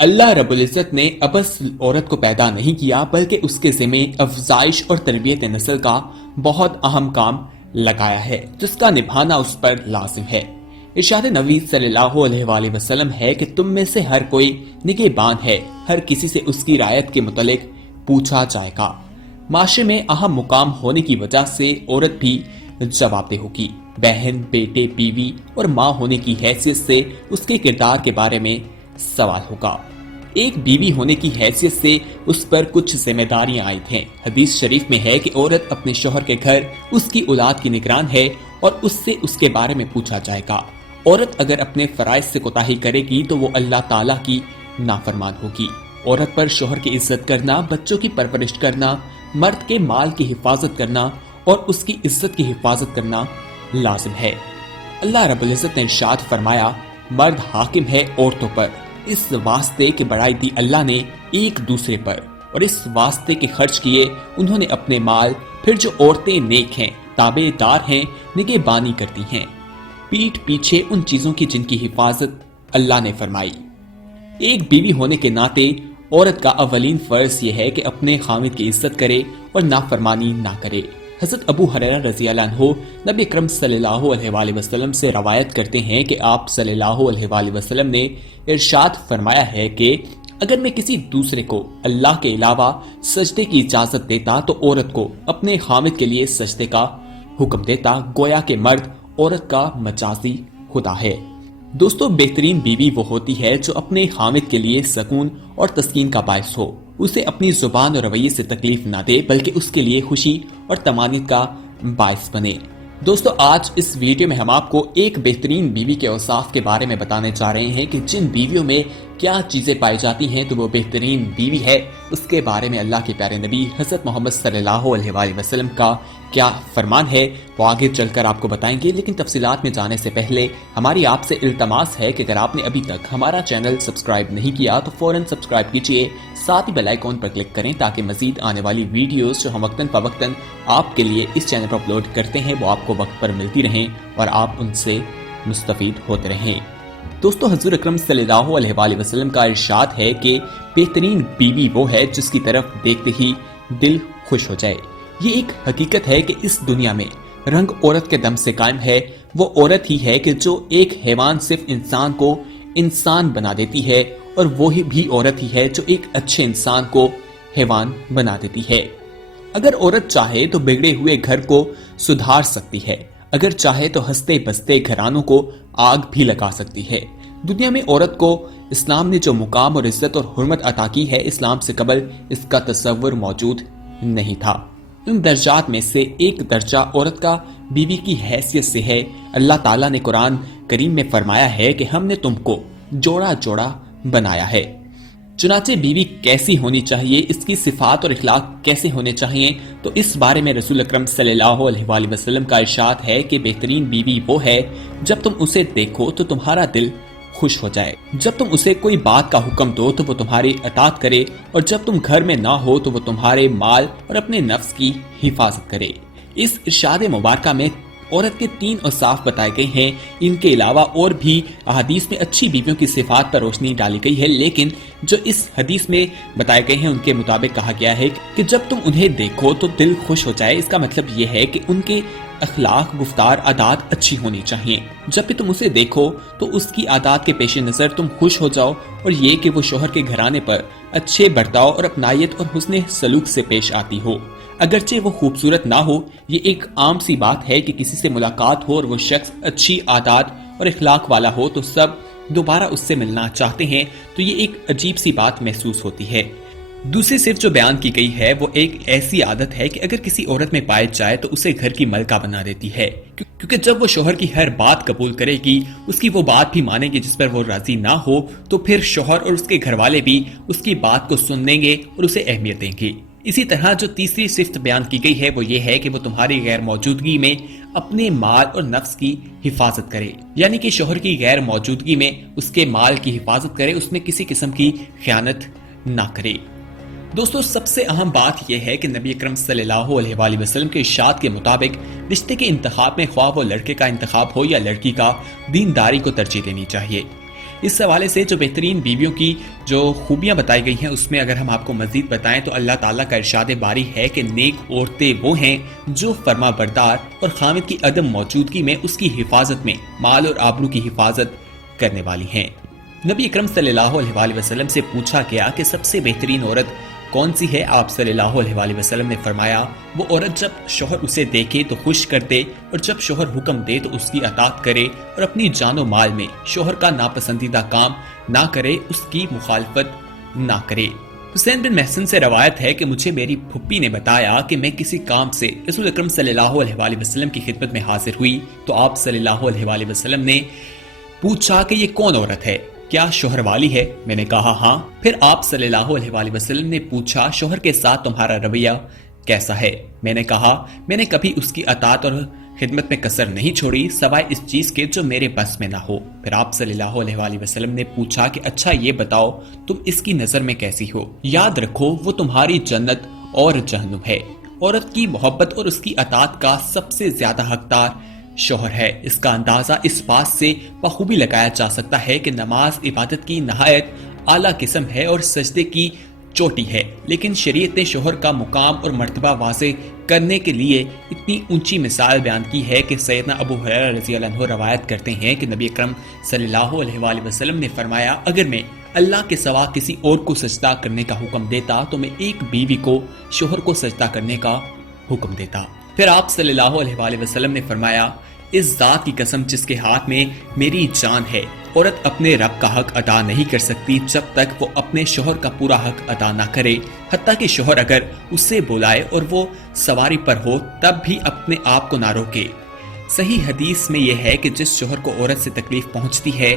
اللہ رب العزت نے ابس عورت کو پیدا نہیں کیا بلکہ اس کے ذمہ افزائش اور تربیت نسل کا بہت اہم کام لگایا ہے جس کا نبھانا اس پر لازم ہے۔ ارشاد نبی صلی اللہ علیہ وآلہ وسلم ہے کہ تم میں سے ہر کوئی نگہبان ہے، ہر کسی سے اس کی رعایت کے متعلق پوچھا جائے گا۔ معاشرے میں اہم مقام ہونے کی وجہ سے عورت بھی جواب دہ ہوگی۔ بہن، بیٹے، بیوی اور ماں ہونے کی حیثیت سے اس کے کردار کے بارے میں سوال ہوگا۔ ایک بیوی ہونے کی حیثیت سے اس پر کچھ ذمہ داریاں عائد ہیں۔ حدیث شریف میں ہے کہ عورت اپنے شوہر کے گھر اس کی اولاد کی نگران ہے اور اس سے اس کے بارے میں پوچھا جائے گا۔ عورت اگر اپنے فرائض سے کوتاہی کرے گی تو وہ اللہ تعالیٰ کی نافرمان ہوگی۔ عورت پر شوہر کی عزت کرنا، بچوں کی پرورش کرنا، مرد کے مال کی حفاظت کرنا اور اس کی عزت کی حفاظت کرنا لازم ہے۔ اللہ رب العزت نے ارشاد فرمایا، مرد حاکم ہے عورتوں پر، اس واسطے کہ بڑائی دی اللہ نے ایک دوسرے پر، اور اس واسطے کہ خرچ کیے انہوں نے اپنے مال۔ پھر جو عورتیں نیک ہیں، تابع دار ہیں، نگہبانی کرتی ہیں پیٹھ پیچھے ان چیزوں کی جن کی حفاظت اللہ نے فرمائی۔ ایک بیوی ہونے کے ناطے عورت کا اولین فرض یہ ہے کہ اپنے خاوند کی عزت کرے اور نافرمانی نہ کرے۔ حضرت ابو ہریرہ رضی اللہ عنہ نبی اکرم صلی اللہ علیہ وآلہ وسلم سے روایت کرتے ہیں کہ آپ صلی اللہ علیہ وآلہ وسلم نے ارشاد فرمایا ہے کہ اگر میں کسی دوسرے کو اللہ کے علاوہ سجدے کی اجازت دیتا تو عورت کو اپنے خاوند کے لیے سجدے کا حکم دیتا، گویا کہ مرد عورت کا مجازی خدا ہے۔ دوستو، بہترین بیوی وہ ہوتی ہے جو اپنے خاوند کے لیے سکون اور تسکین کا باعث ہو، اسے اپنی زبان اور رویے سے تکلیف نہ دے بلکہ اس کے لیے خوشی اور طمانینت کا باعث بنے۔ دوستو، آج اس ویڈیو میں ہم آپ کو ایک بہترین بیوی کے اوصاف کے بارے میں بتانے جا رہے ہیں کہ جن بیویوں میں کیا چیزیں پائی جاتی ہیں تو وہ بہترین بیوی ہے۔ اس کے بارے میں اللہ کے پیارے نبی حضرت محمد صلی اللہ علیہ وآلہ وسلم کا کیا فرمان ہے وہ آگے چل کر آپ کو بتائیں گے، لیکن تفصیلات میں جانے سے پہلے ہماری آپ سے التماس ہے کہ اگر آپ نے ابھی تک ہمارا چینل سبسکرائب نہیں کیا تو فوراً سبسکرائب کیجئے، ساتھ ہی بیل آئیکن پر کلک کریں تاکہ مزید آنے والی ویڈیوز جو ہم وقتاً فوقتاً آپ کے لیے اس چینل پر اپلوڈ کرتے ہیں وہ آپ کو وقت پر ملتی رہیں اور آپ ان سے مستفید ہوتے رہیں۔ دوستو، حضور اکرم صلی اللہ علیہ وآلہ وسلم کا ارشاد ہے کہ بہترین بیوی وہ ہے جس کی طرف دیکھتے ہی دل خوش ہو جائے۔ یہ ایک حقیقت ہے کہ اس دنیا میں رنگ عورت کے دم سے قائم ہے۔ وہ عورت ہی ہے کہ جو ایک حیوان صرف انسان کو انسان بنا دیتی ہے، اور وہی بھی عورت ہی ہے جو ایک اچھے انسان کو حیوان بنا دیتی ہے۔ اگر عورت چاہے تو بگڑے ہوئے گھر کو سدھار سکتی ہے، اگر چاہے تو ہنستے بستے گھرانوں کو آگ بھی لگا سکتی ہے۔ دنیا میں عورت کو اسلام نے جو مقام اور عزت اور حرمت عطا کی ہے، اسلام سے قبل اس کا تصور موجود نہیں تھا۔ ان درجات میں سے ایک درجہ عورت کا بیوی کی حیثیت سے ہے۔ اللہ تعالیٰ نے قرآن کریم میں فرمایا ہے کہ ہم نے تم کو جوڑا جوڑا بنایا ہے۔ چنانچہ بیوی کیسی ہونی چاہیے، اس کی صفات اور اخلاق کیسے ہونے چاہیے، تو اس بارے میں رسول اکرم صلی اللہ علیہ وآلہ وسلم کا ارشاد ہے کہ بہترین بیوی وہ ہے جب تم اسے دیکھو تو تمہارا دل خوش ہو جائے، جب تم اسے کوئی بات کا حکم دو تو وہ تمہاری اطاعت کرے، اور جب تم گھر میں نہ ہو تو وہ تمہارے مال اور اپنے نفس کی حفاظت کرے۔ اس ارشاد مبارکہ میں عورت کے 3 اوصاف بتائے گئے ہیں۔ ان کے علاوہ اور بھی احادیث میں اچھی بیویوں کی صفات پر روشنی ڈالی گئی ہے، لیکن جو اس حدیث میں بتائے گئے ہیں ان کے مطابق کہا گیا ہے کہ جب تم انہیں دیکھو تو دل خوش ہو جائے۔ اس کا مطلب یہ ہے کہ ان کے اخلاق، گفتار، عادات اچھی ہونی چاہیے۔ جب بھی تم اسے دیکھو تو اس کی عادات کے پیش نظر تم خوش ہو جاؤ، اور یہ کہ وہ شوہر کے گھرانے پر اچھے برتاؤ اور اپنائیت اور حسن سلوک سے پیش آتی ہو۔ اگرچہ وہ خوبصورت نہ ہو، یہ ایک عام سی بات ہے کہ کسی سے ملاقات ہو اور وہ شخص اچھی عادات اور اخلاق والا ہو تو سب دوبارہ اس سے ملنا چاہتے ہیں، تو یہ ایک عجیب سی بات محسوس ہوتی ہے۔ دوسری صرف جو بیان کی گئی ہے وہ ایک ایسی عادت ہے کہ اگر کسی عورت میں پائے جائے تو اسے گھر کی ملکہ بنا دیتی ہے، کیونکہ جب وہ شوہر کی ہر بات قبول کرے گی، اس کی وہ بات بھی مانے گی جس پر وہ راضی نہ ہو، تو پھر شوہر اور اس کے گھر والے بھی اس کی بات کو سنیں گے اور اسے اہمیت دیں گے۔ اسی طرح جو تیسری صفت بیان کی گئی ہے وہ یہ ہے کہ وہ تمہاری غیر موجودگی میں اپنے مال اور نفس کی حفاظت کرے، یعنی کہ شوہر کی غیر موجودگی میں اس کے مال کی حفاظت کرے، اس میں کسی قسم کی خیانت نہ کرے۔ دوستو، سب سے اہم بات یہ ہے کہ نبی اکرم صلی اللہ علیہ وآلہ وسلم کے ارشاد کے مطابق رشتے کے انتخاب میں خواہ وہ لڑکے کا انتخاب ہو یا لڑکی کا، دینداری کو ترجیح دینی چاہیے۔ اس حوالے سے جو بہترین بیویوں کی جو خوبیاں بتائی گئی ہیں اس میں اگر ہم آپ کو مزید بتائیں تو اللہ تعالیٰ کا ارشاد باری ہے کہ نیک عورتیں وہ ہیں جو فرما بردار اور خاوند کی عدم موجودگی میں اس کی حفاظت میں مال اور آبرو کی حفاظت کرنے والی ہیں۔ نبی اکرم صلی اللہ علیہ وآلہ وسلم سے پوچھا گیا کہ سب سے بہترین عورت کون سی ہے؟ آپ صلی اللہ علیہ وآلہ وسلم نے فرمایا وہ عورت جب شوہر اسے دیکھے تو خوش کر دے اور جب شوہر حکم دے تو اس کی اطاعت کرے اور اپنی جان و مال میں شوہر کا ناپسندیدہ کام نہ کرے، اس کی مخالفت نہ کرے۔ حسین بن محسن سے روایت ہے کہ مجھے میری پھپھی نے بتایا کہ میں کسی کام سے رسول اکرم صلی اللہ علیہ وآلہ وسلم کی خدمت میں حاضر ہوئی تو آپ صلی اللہ علیہ وآلہ وسلم نے پوچھا کہ یہ کون عورت ہے؟ کیا شوہر والی ہے؟ میں نے کہا ہاں۔ پھر آپ صلی اللہ علیہ وآلہ وسلم نے پوچھا شوہر کے ساتھ تمہارا رویہ کیسا ہے؟ میں نے کہا میں نے کبھی اس کی اطاعت اور خدمت میں کسر نہیں چھوڑی سوائے اس چیز کے جو میرے بس میں نہ ہو۔ پھر آپ صلی اللہ علیہ وآلہ وسلم نے پوچھا کہ اچھا یہ بتاؤ تم اس کی نظر میں کیسی ہو؟ یاد رکھو وہ تمہاری جنت اور جہنم ہے۔ عورت کی محبت اور اس کی اطاعت کا سب سے زیادہ حقدار شوہر ہے۔ اس کا اندازہ اس بات سے بخوبی لگایا جا سکتا ہے کہ نماز عبادت کی نہایت اعلیٰ قسم ہے اور سجدے کی چوٹی ہے، لیکن شریعت نے شوہر کا مقام اور مرتبہ واضح کرنے کے لیے اتنی اونچی مثال بیان کی ہے کہ سیدنا ابو ہریرہ رضی اللہ عنہ روایت کرتے ہیں کہ نبی اکرم صلی اللہ علیہ وآلہ وسلم نے فرمایا اگر میں اللہ کے سوا کسی اور کو سجدہ کرنے کا حکم دیتا تو میں ایک بیوی کو شوہر کو سجدہ کرنے کا حکم دیتا۔ پھر آپ صلی اللہ علیہ وآلہ وسلم نے فرمایا اس ذات کی قسم جس کے ہاتھ میں میری جان ہے، عورت اپنے رب کا حق ادا نہیں کر سکتی جب تک وہ اپنے شوہر کا پورا حق ادا نہ کرے، حتیٰ کہ شوہر اگر اسے بلائے اور وہ سواری پر ہو تب بھی اپنے آپ کو نہ روکے۔ صحیح حدیث میں یہ ہے کہ جس شوہر کو عورت سے تکلیف پہنچتی ہے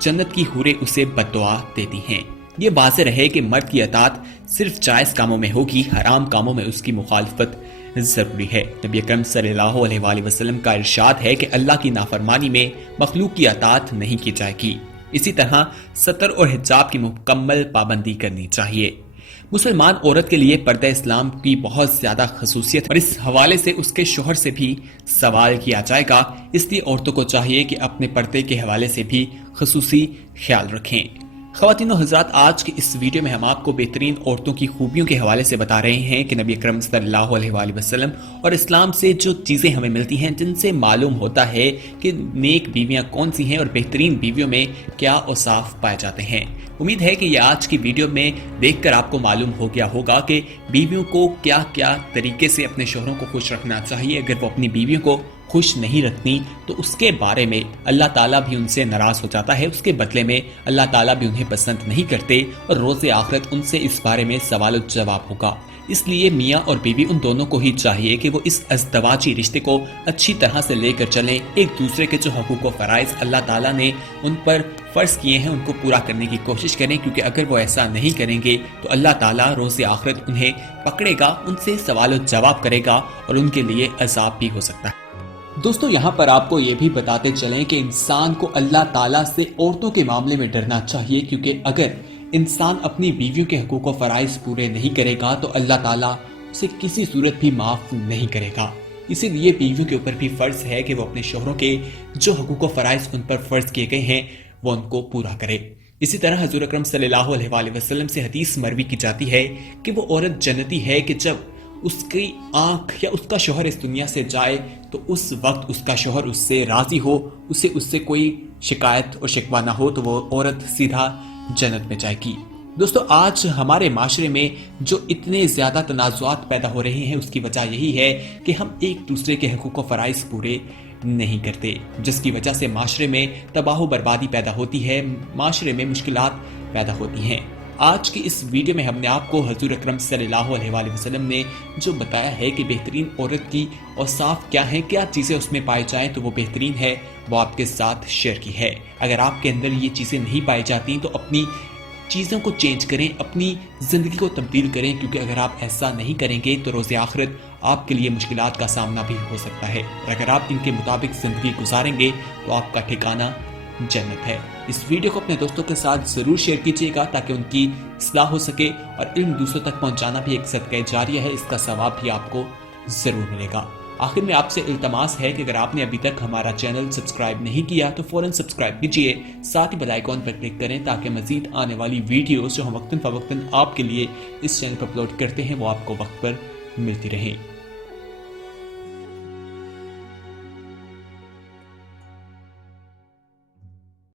جنت کی حوریں اسے بد دعا دیتی ہیں۔ یہ واضح رہے کہ مرد کی اطاعت صرف جائز کاموں میں ہوگی، حرام کاموں میں اس کی مخالفت ضروری ہے۔ نبی اکرم صلی اللہ علیہ وآلہ وسلم کا ارشاد ہے کہ اللہ کی نافرمانی میں مخلوق کی اطاعت نہیں کی جائے گی۔ اسی طرح ستر اور حجاب کی مکمل پابندی کرنی چاہیے۔ مسلمان عورت کے لیے پردہ اسلام کی بہت زیادہ خصوصیت اور اس حوالے سے اس کے شوہر سے بھی سوال کیا جائے گا، اس لیے عورتوں کو چاہیے کہ اپنے پردے کے حوالے سے بھی خصوصی خیال رکھیں۔ خواتین و حضرات، آج کے اس ویڈیو میں ہم آپ کو بہترین عورتوں کی خوبیوں کے حوالے سے بتا رہے ہیں کہ نبی اکرم صلی اللہ علیہ وآلہ وسلم اور اسلام سے جو چیزیں ہمیں ملتی ہیں جن سے معلوم ہوتا ہے کہ نیک بیویاں کون سی ہیں اور بہترین بیویوں میں کیا اوصاف پائے جاتے ہیں۔ امید ہے کہ یہ آج کی ویڈیو میں دیکھ کر آپ کو معلوم ہو گیا ہوگا کہ بیویوں کو کیا کیا طریقے سے اپنے شوہروں کو خوش رکھنا چاہیے۔ اگر وہ اپنی بیویوں کو خوش نہیں رکھتی تو اس کے بارے میں اللہ تعالیٰ بھی ان سے ناراض ہو جاتا ہے، اس کے بدلے میں اللہ تعالیٰ بھی انہیں پسند نہیں کرتے اور روز آخرت ان سے اس بارے میں سوال و جواب ہوگا۔ اس لیے میاں اور بیوی ان دونوں کو ہی چاہیے کہ وہ اس ازدواجی رشتے کو اچھی طرح سے لے کر چلیں، ایک دوسرے کے جو حقوق و فرائض اللہ تعالیٰ نے ان پر فرض کیے ہیں ان کو پورا کرنے کی کوشش کریں، کیونکہ اگر وہ ایسا نہیں کریں گے تو اللہ تعالیٰ روز آخرت انہیں پکڑے گا، ان سے سوال و جواب کرے گا اور ان کے لیے عذاب بھی ہو سکتا ہے۔ دوستو، یہاں پر آپ کو یہ بھی بتاتے چلیں کہ انسان کو اللہ تعالیٰ سے عورتوں کے معاملے میں ڈرنا چاہیے، کیونکہ اگر انسان اپنی بیویوں کے حقوق و فرائض پورے نہیں کرے گا تو اللہ تعالیٰ اسے کسی صورت بھی معاف نہیں کرے گا۔ اسی لیے بیویوں کے اوپر بھی فرض ہے کہ وہ اپنے شوہروں کے جو حقوق و فرائض ان پر فرض کیے گئے ہیں وہ ان کو پورا کرے۔ اسی طرح حضور اکرم صلی اللہ علیہ وآلہ وسلم سے حدیث مروی کی جاتی ہے کہ وہ عورت جنتی ہے کہ جب اس کی آنکھ یا اس کا شوہر اس دنیا سے جائے تو اس وقت اس کا شوہر اس سے راضی ہو، اس سے کوئی شکایت اور شکوہ نہ ہو تو وہ عورت سیدھا جنت میں جائے گی۔ دوستو، آج ہمارے معاشرے میں جو اتنے زیادہ تنازعات پیدا ہو رہے ہیں اس کی وجہ یہی ہے کہ ہم ایک دوسرے کے حقوق و فرائض پورے نہیں کرتے، جس کی وجہ سے معاشرے میں تباہ و بربادی پیدا ہوتی ہے، معاشرے میں مشکلات پیدا ہوتی ہیں۔ آج کی اس ویڈیو میں ہم نے آپ کو حضور اکرم صلی اللہ علیہ وآلہ وسلم نے جو بتایا ہے کہ بہترین عورت کی اوصاف کیا ہیں، کیا چیزیں اس میں پائی جائیں تو وہ بہترین ہے، وہ آپ کے ساتھ شیئر کی ہے۔ اگر آپ کے اندر یہ چیزیں نہیں پائی جاتی تو اپنی چیزوں کو چینج کریں، اپنی زندگی کو تبدیل کریں، کیونکہ اگر آپ ایسا نہیں کریں گے تو روز آخرت آپ کے لیے مشکلات کا سامنا بھی ہو سکتا ہے، اور اگر آپ ان کے مطابق زندگی گزاریں گے تو آپ کا ٹھکانہ جنت ہے۔ اس ویڈیو کو اپنے دوستوں کے ساتھ ضرور شیئر کیجیے گا تاکہ ان کی اصلاح ہو سکے، اور علم دوسروں تک پہنچانا بھی ایک صدقہ جاریہ ہے، اس کا ثواب بھی آپ کو ضرور ملے گا۔ آخر میں آپ سے التماس ہے کہ اگر آپ نے ابھی تک ہمارا چینل سبسکرائب نہیں کیا تو فوراً سبسکرائب کیجیے، ساتھ ہی بیل آئیکن پر کلک کریں تاکہ مزید آنے والی ویڈیوز جو ہم وقتاً فوقتاً آپ کے لیے اس چینل پر اپلوڈ کرتے ہیں وہ آپ کو وقت پر ملتی رہیں۔